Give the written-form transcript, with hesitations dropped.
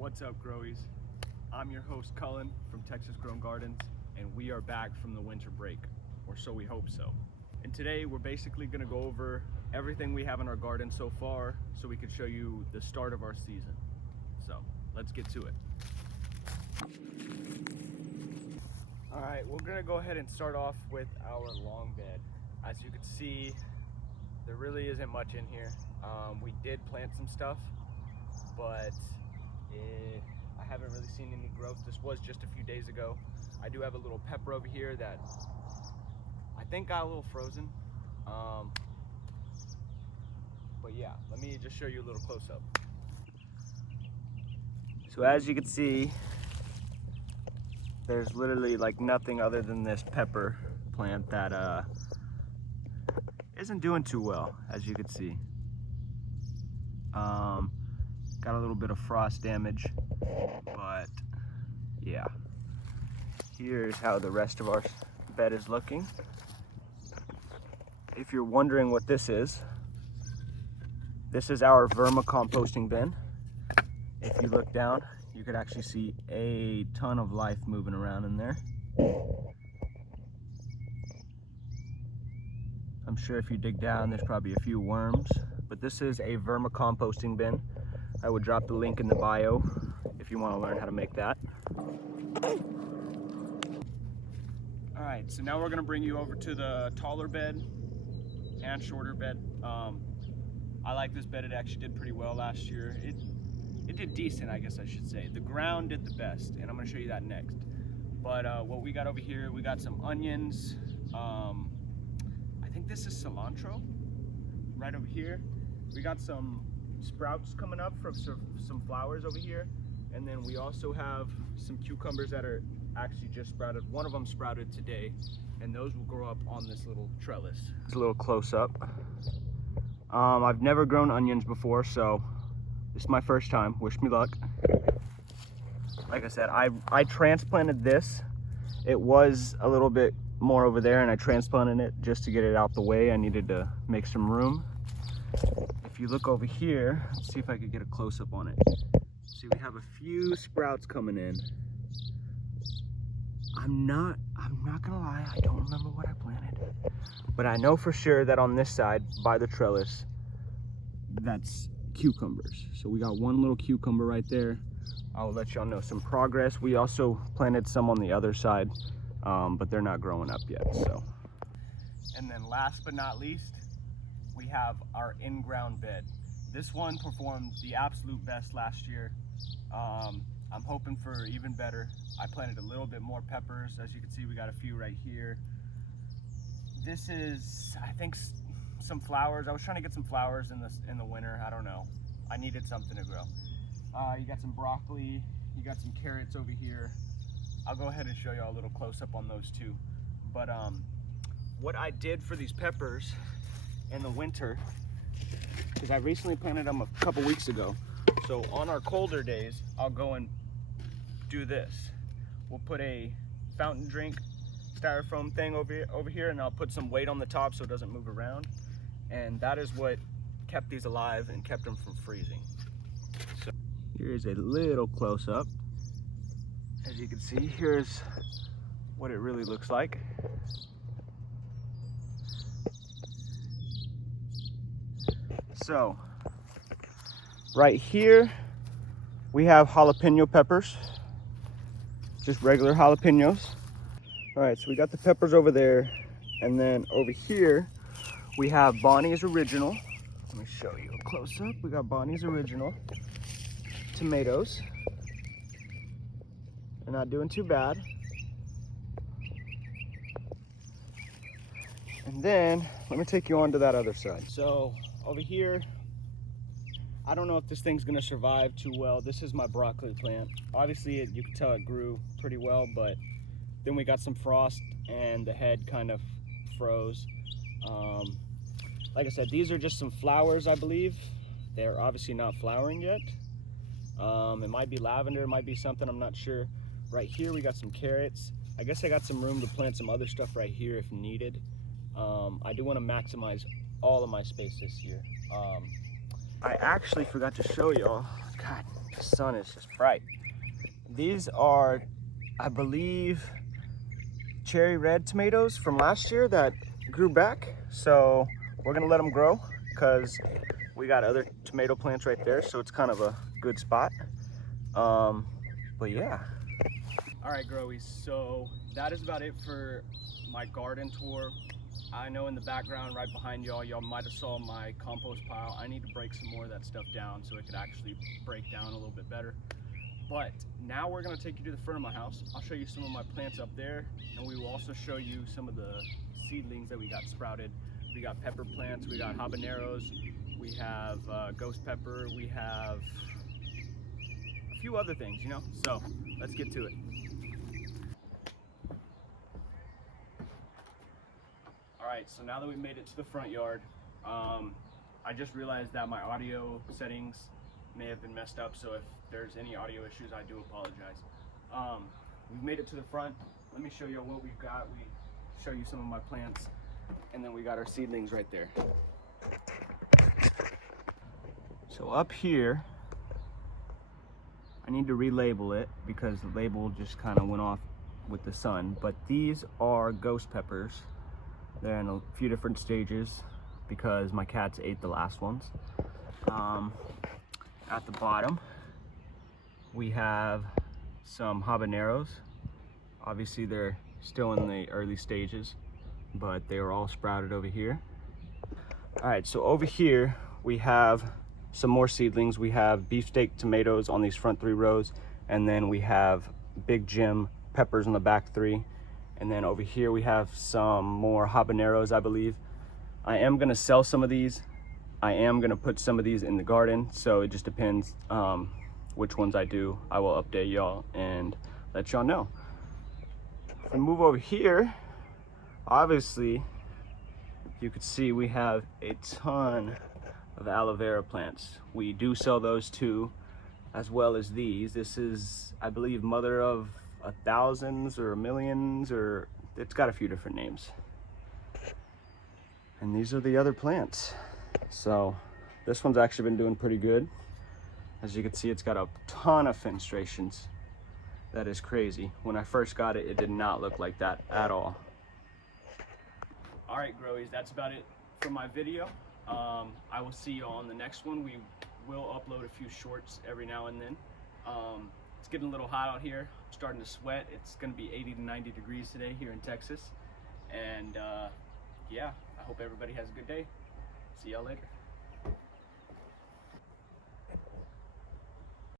What's up, Growies? I'm your host Cullen from Texas Grown Gardens, and we are back from the winter break, or so we hope so. And today we're basically going to go over everything we have in our garden so far so we can show you the start of our season. So let's get to it. Alright, we're going to go ahead and start off with our long bed. As you can see, there really isn't much in here. We did plant some stuff, but I haven't really seen any growth. This was just a few days ago. I do have a little pepper over here that I think got a little frozen. But yeah, let me just show you a little close-up. So as you can see, there's literally like nothing other than this pepper plant that isn't doing too well, as you can see. Got a little bit of frost damage, but yeah. Here's how the rest of our bed is looking. If you're wondering what this is our vermicomposting bin. If you look down, you could actually see a ton of life moving around in there. I'm sure if you dig down, there's probably a few worms, but this is a vermicomposting bin. I would drop the link in the bio if you want to learn how to make that. All right, so now we're gonna bring you over to the taller bed and shorter bed. I like this bed. It actually did pretty well last year. It did decent, I guess I should say. The ground did the best, and I'm gonna show you that next. But what we got over here, we got some onions. I think this is cilantro right over here. We got some sprouts coming up from some flowers over here, and then we also have some cucumbers that are actually just sprouted. One of them sprouted today, and those will grow up on this little trellis. It's a little close-up. I've never grown onions before, so this is my first time. Wish me luck. Like I said, I transplanted this. It was a little bit more over there, and I transplanted it just to get it out the way. I needed to make some room. If you look over here, let's see if I could get a close-up on it. See, we have a few sprouts coming in. I'm not gonna lie, I don't remember what I planted, but I know for sure that on this side by the trellis, that's cucumbers. So we got one little cucumber right there. I'll let y'all know some progress. We also planted some on the other side, but they're not growing up yet. So, and then last but not least, we have our in-ground bed. This one performed the absolute best last year. I'm hoping for even better. I planted a little bit more peppers. As you can see, we got a few right here. This is, I think, some flowers. I was trying to get some flowers in the winter. I don't know. I needed something to grow. You got some broccoli. You got some carrots over here. I'll go ahead and show you a little close-up on those too. But what I did for these peppers in the winter, because I recently planted them a couple weeks ago. So on our colder days, I'll go and do this. We'll put a fountain drink styrofoam thing over here, and I'll put some weight on the top so it doesn't move around. And that is what kept these alive and kept them from freezing. So here's a little close-up. As you can see, here's what it really looks like. So right here we have jalapeno peppers, just regular jalapenos. All right, so we got the peppers over there, and then over here we have Bonnie's Original. Let me show you a close-up. We got Bonnie's Original tomatoes. They're not doing too bad. And then let me take you on to that other side. So over here, I don't know if this thing's gonna survive too well. This is my broccoli plant. Obviously, you can tell it grew pretty well, but then we got some frost and the head kind of froze. Like I said, these are just some flowers, I believe. They're obviously not flowering yet. It might be lavender, it might be something, I'm not sure. Right here, we got some carrots. I guess I got some room to plant some other stuff right here if needed. I do want to maximize all of my space this year. I actually forgot to show y'all. God, The sun is just bright. These are, I believe, cherry red tomatoes from last year that grew back. So we're gonna let them grow because we got other tomato plants right there. So it's kind of a good spot. But yeah. All right, growies, so that is about it for my garden tour. I know in the background right behind y'all might have saw my compost pile. I need to break some more of that stuff down so it could actually break down a little bit better. But now we're gonna take you to the front of my house. I'll show you some of my plants up there, and we will also show you some of the seedlings that we got sprouted. We got pepper plants, we got habaneros, we have ghost pepper, we have a few other things, you know? So let's get to it. All right, so now that we've made it to the front yard, I just realized that my audio settings may have been messed up, so if there's any audio issues, I do apologize. We've made it to the front. Let me show you what we've got. We show you some of my plants, and then we got our seedlings right there. So up here, I need to relabel it because the label just kind of went off with the sun, but these are ghost peppers. They're in a few different stages because my cats ate the last ones. At the bottom, we have some habaneros. Obviously they're still in the early stages, but they are all sprouted over here. All right, so over here we have some more seedlings. We have beefsteak tomatoes on these front 3 rows, and then we have Big Jim peppers on the back 3. And then over here we have some more habaneros, I believe. I am gonna sell some of these. I am gonna put some of these in the garden, so it just depends which ones I do. I will update y'all and let y'all know. If we move over here, obviously, you can see we have a ton of aloe vera plants. We do sell those too, as well as these. This is, I believe, mother of thousands or millions, or it's got a few different names. And these are the other plants. So this one's actually been doing pretty good. As you can see, it's got a ton of fenestrations. That is crazy. When I first got it, it did not look like that at all. All right, growies, that's about it for my video. I will see you on the next one. We will upload a few shorts every now and then. It's getting a little hot out here. I'm starting to sweat. It's gonna be 80 to 90 degrees today here in Texas. And yeah, I hope everybody has a good day. See y'all later.